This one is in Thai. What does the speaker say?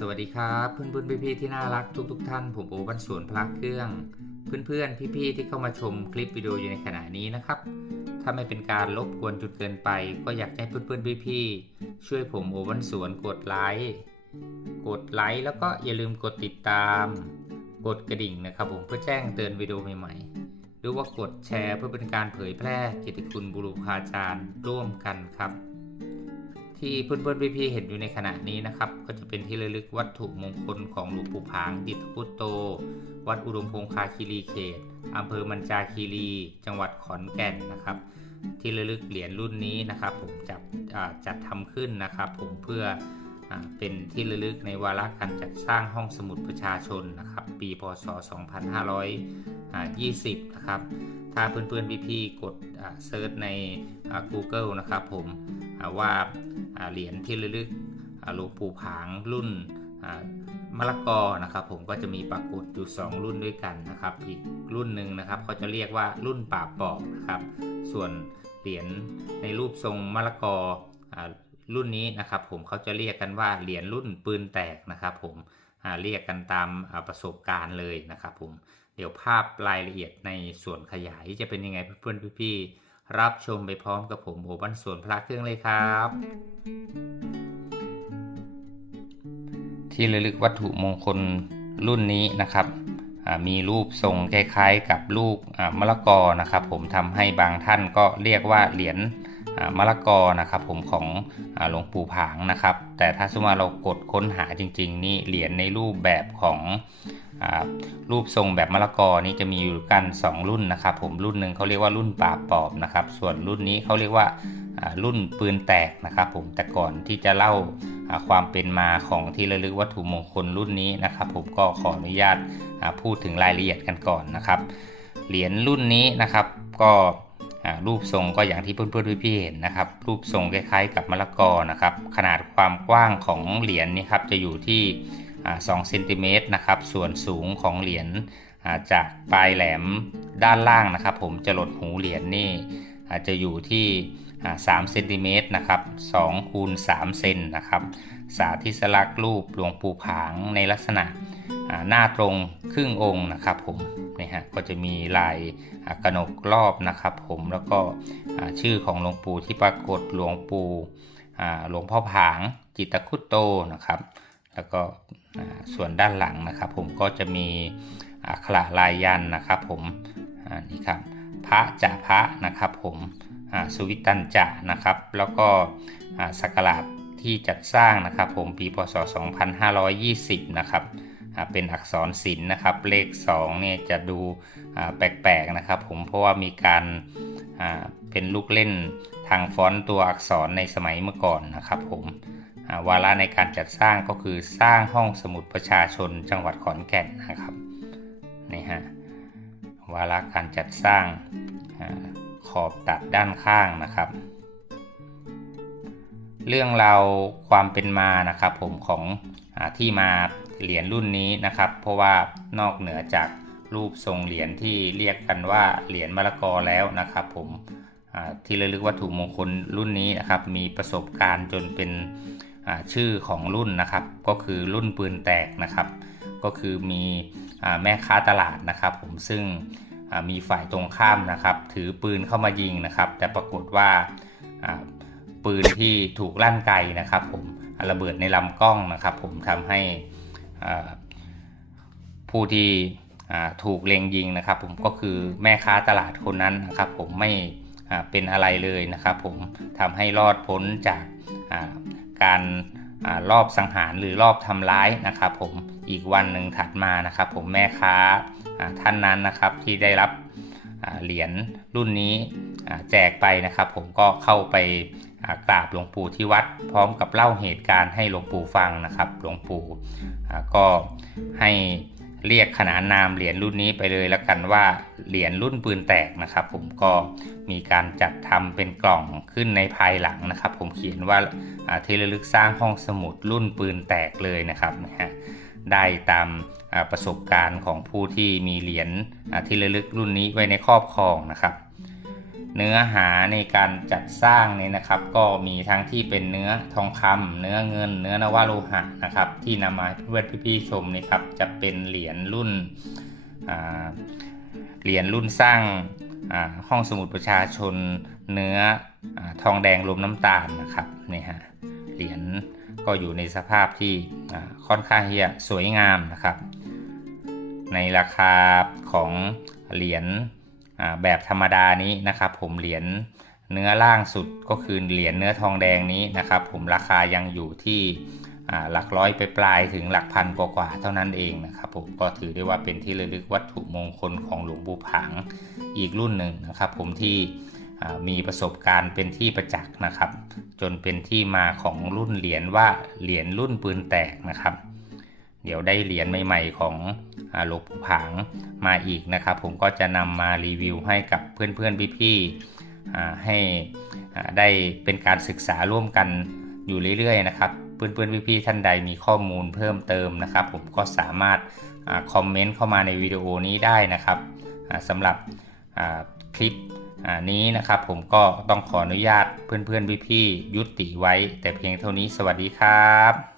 สวัสดีครับเพื่อนเพื่อนพี่ๆที่น่ารักทุกๆทท่าน ผมโอบันสวนพระเครื่อง เพื่อนๆพี่ๆที่เข้ามาชมคลิปวิดีโออยู่ในขณะนี้นะครับ ถ้าไม่เป็นการรบกวนจนเกินไป ก็อยากให้เพื่อนๆพี่ๆช่วยผมโอวันสวนกดไลค์กดไลค์แล้วก็อย่าลืมกดติดตาม กดกระดิ่งนะครับผมเพื่อแจ้งเตือนวิดีโอใหม่ๆหรือว่ากดแชร์เพื่อเป็นการเผยแพร่กิตติคุณบุรุษาจารย์ร่วมกันครับ ที่เพื่อนๆพี่ๆเห็นอยู่ในขณะนี้นะครับ ก็จะเป็นที่ระลึกวัตถุมงคลของหลวงปู่ผางดิตพุตโต วัดอุดมพงคาคีรีเขตอำเภอมัญจาคีรี จังหวัดขอนแก่นนะครับ ที่ระลึกเหรียญรุ่นนี้นะครับ ผมจัดจัดทำขึ้นนะครับ ผมเพื่อ เป็นที่ระลึกในวาระการจัดสร้างห้องสมุดประชาชนนะครับ ปีพศ 2520 นะครับ ถ้าเพื่อนๆพี่ๆกดเซิร์ชใน Google นะครับผมว่าเหรียญที่ระลึกหลวงปู่ผางรุ่นมะละกอนะครับผมก็จะมีปรากฏอยู่ 2 รุ่นด้วยกันนะครับ อีกรุ่นหนึ่งนะครับเขาจะเรียกว่ารุ่นป่าปอกนะครับ ส่วนเหรียญในรูปทรงมะละกอ รุ่นนี้นะครับผมเขาจะเรียกกันว่าเหรียญรุ่นปืนแตกนะครับผมเรียกกันตามประสบการณ์เลยนะครับผมเดี๋ยวภาพรายละเอียดในส่วนขยายจะเป็นยังไงเพื่อนๆพี่ๆรับชมไปพร้อมกับผมโอบันส่วนพระเครื่องเลยครับ ที่ระลึกวัตถุมงคลรุ่นนี้นะครับมีรูปทรงคล้ายๆกับลูกมะละกอนะครับ ผมทำให้บางท่านก็เรียกว่าเหรียญ มะละกอนะครับผมของหลวงปู่ผางนะครับ แต่ถ้าสมมติเรากดค้นหาจริง ๆ นี่เหรียญในรูปแบบของรูปทรงแบบมะละกอนี่จะมีอยู่กัน 2 รุ่นนะครับ ผมรุ่นหนึ่งเขาเรียกว่ารุ่นป่าปอบนะครับ ส่วนรุ่นนี้เขาเรียกว่ารุ่นปืนแตกนะครับผมแต่ก่อนที่จะเล่าความเป็นมาของที่ระลึกวัตถุมงคลรุ่นนี้นะครับ ผมก็ขออนุญาตพูดถึงรายละเอียดกันก่อนนะครับ เหรียญรุ่นนี้นะครับก็ รูปทรงก็อย่างที่เพื่อนๆพี่ๆเห็นนะครับ รูปทรงคล้ายๆ กับมะละกอนะครับ ขนาดความกว้างของเหรียญนี่ครับจะอยู่ที่2เซนติเมตรนะครับ ส่วนสูงของเหรียญจากปลายแหลมด้านล่างนะครับ ผมจะหลดหูเหรียญนี่จะอยู่ที่3เซนติเมตรนะครับ2คูณ3เซนนะครับ สาธิสลักรูปหลวงปู่ผางในลักษณะ หน้าตรงครึ่งองค์นะครับผมนี่ฮะก็จะมีลายกระหนกรอบนะครับผมแล้วก็ชื่อของหลวงปู่ที่ปรากฏหลวงปู่หลวงพ่อผางจิตคุตโตนะครับ แล้วก็ส่วนด้านหลังนะครับ ผมก็จะมีอักขระลายยันนะครับ ผมนี่ครับพระจะพระนะครับ ผมสุวิตันจะนะครับ แล้วก็สักการะที่จัดสร้างนะครับ ผมปีพศ 2520 นะครับ เป็นอักษรศิลป์นะครับ เลข2เนี่ยจะดูแปลกๆนะครับ ผมเพราะว่ามีการเป็นลูกเล่นทางฟอนต์ตัวอักษรในสมัยเมื่อก่อนนะครับ ผมวาระในการจัดสร้างก็คือสร้างห้องสมุดประชาชนจังหวัดขอนแก่นนะครับนี่ฮะวาระการจัดสร้างขอบตัดด้านข้างนะครับ เรื่องราวความเป็นมานะครับ ผมของอที่มา เหรียญรุ่นนี้นะครับ เพราะว่านอกเหนือจากรูปทรงเหรียญที่เรียกกันว่าเหรียญมะละกอแล้วนะครับ ผมที่ระลึกวัตถุมงคลรุ่นนี้นะครับมีประสบการณ์จนเป็นชื่อของรุ่นนะครับ ก็คือรุ่นปืนแตกนะครับ ก็คือมีแม่ค้าตลาดนะครับ ผมซึ่งมีฝ่ายตรงข้ามนะครับ ถือปืนเข้ามายิงนะครับ แต่ปรากฏว่าปืนที่ถูกลั่นไกนะครับ ผมระเบิดในลำกล้องนะครับ ผมทำให้ ผู้ที่ถูกเล็งยิงนะครับผมก็คือแม่ค้าตลาดคนนั้นนะครับ ผมไม่เป็นอะไรเลยนะครับผมทำให้รอดพ้นจากการรอบสังหารหรือรอบทำร้ายนะครับ ผมอีกวันหนึ่งถัดมานะครับ ผมแม่ค้าท่านนั้นนะครับที่ได้รับ เหรียญรุ่นนี้แจกไปนะครับ ผมก็เข้าไปกราบหลวงปู่ที่วัด พร้อมกับเล่าเหตุการณ์ให้หลวงปู่ฟังนะครับ หลวงปู่ก็ให้เรียกขนานนามเหรียญรุ่นนี้ไปเลยแล้วกันว่าเหรียญรุ่นปืนแตกนะครับ ผมก็มีการจัดทำเป็นกล่องขึ้นในภายหลังนะครับ ผมเขียนว่าที่ระลึกสร้างห้องสมุดรุ่นปืนแตกเลยนะครับนะฮะได้ตาม ประสบการณ์ของผู้ที่มีเหรียญที่ระลึกรุ่นนี้ไว้ในครอบครองนะครับ เนื้อหาในการจัดสร้างเนี่ยนะครับ ก็มีทั้งที่เป็นเนื้อทองคำเนื้อเงิน เนื้อนวโลหะนะครับ ที่นำมาเพื่อนพี่ๆชมนี่ครับ จะเป็นเหรียญรุ่นเหรียญรุ่นสร้างห้องสมุดประชาชน เนื้ออทองแดงรวมน้ำตาลนะครับนี่ฮะเหรียญ ก็อยู่ในสภาพที่ค่อนข้างที่จะสวยงามนะครับ ในราคาของเหรียญแบบธรรมดานี้นะครับ ผมเหรียญเนื้อล่างสุดก็คือเหรียญเนื้อทองแดงนี้นะครับ ผมราคายังอยู่ที่หลักร้อยไปปลายถึงหลักพันกว่าเท่านั้นเองนะครับผมก็ถือได้ว่าเป็นที่ระลึกวัตถุมงคลของหลวงปู่ผางอีกรุ่นหนึ่งนะครับ ผมที่ มีประสบการณ์เป็นที่ประจักษ์นะครับ จนเป็นที่มาของรุ่นเหรียญว่าเหรียญรุ่นปืนแตกนะครับ เดี๋ยวได้เหรียญใหม่ๆ ของหลวงปู่ผางมาอีกนะครับ ผมก็จะนำมารีวิวให้กับเพื่อนๆพี่ๆอ่ให้ได้เป็นการศึกษาร่วมกันอยู่เรื่อยๆนะครับเพื่อนๆพี่ๆท่านใดมีข้อมูลเพิ่มเติมนะครับ ผมก็สามารถอคอมเมนต์เข้ามาในวิดีโอนี้ได้นะครับสำหรับคลิป อันนี้นะครับผมก็ต้องขออนุญาตเพื่อนๆพี่ๆยุติไว้ แต่เพียงเท่านี้สวัสดีครับ